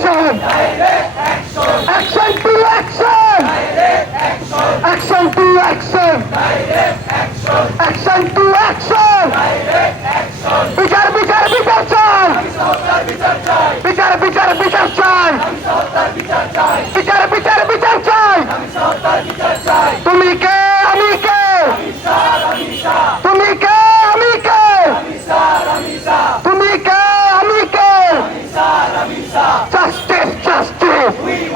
action! Action to action! Action to action! Action to action! বিচার বিচার বিচার চাই! বিচার বিচার বিচার চাই! বিচার বিচার বিচার চাই! তুমি কে আমি কে? তুমি কে আমি কে? তুমি কে আমি কে? Justice, justice!